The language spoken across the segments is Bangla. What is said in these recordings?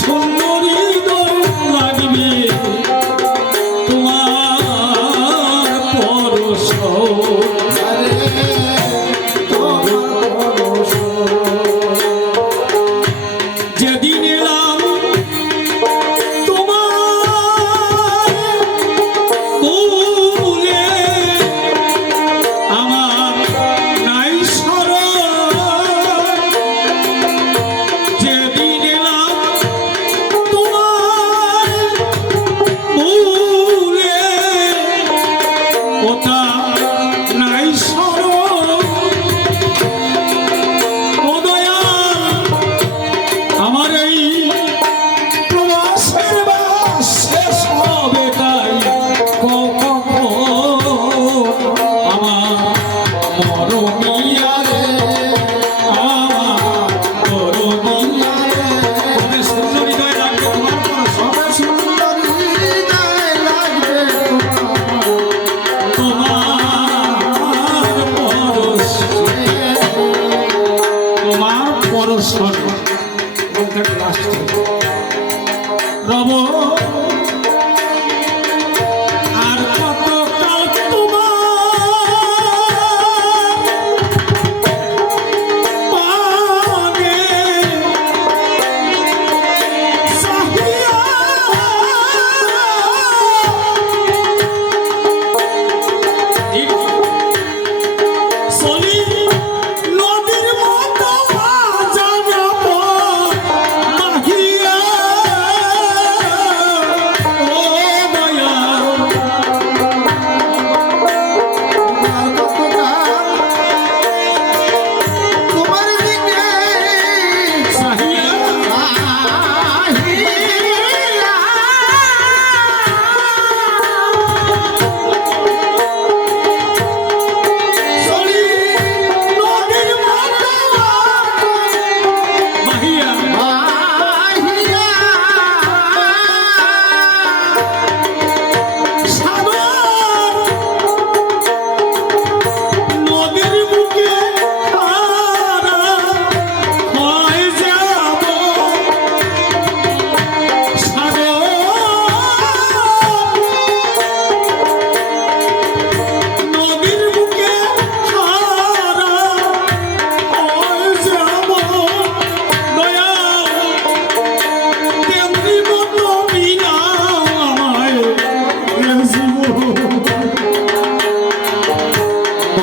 সুন্দর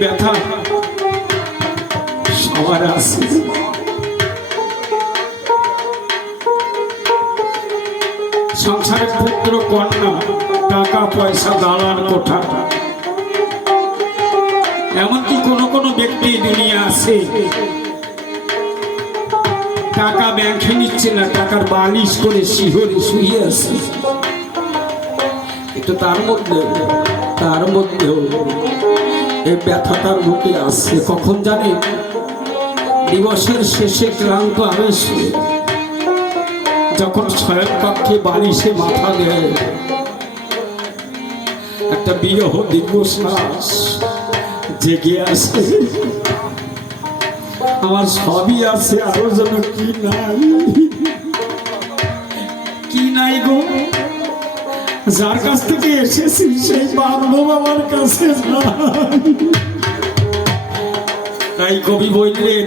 ব্যথা। সবার আছে। সংসারের পুত্র কন্যা, টাকা, পয়সা, দালান, কোঠা। এমনকি কোনো কোনো ব্যক্তি দুনিয়া আছে। টাকা ব্যাংকে নিচ্ছে না, টাকার বালিশ করে শিহরে শুয়ে আছে। কিন্তু তার মধ্যে তার মধ্যেও এই ব্যথাটার মুখে আসছে। কখন জানি দিবসের শেষে ক্লান্ত আবেশ, যখন স্বয়ং পক্ষে বাড়ি সে মাথা দেয়। একটা বিরহ দীর্ঘশ্বাস জেগে আসে। আমার সবই আছে, আরও যেন কি নাই। কি নাই গো? যার কাছ থেকে এসেছি সেই বান্ধব বাবার কাছে তাই কবি বললেন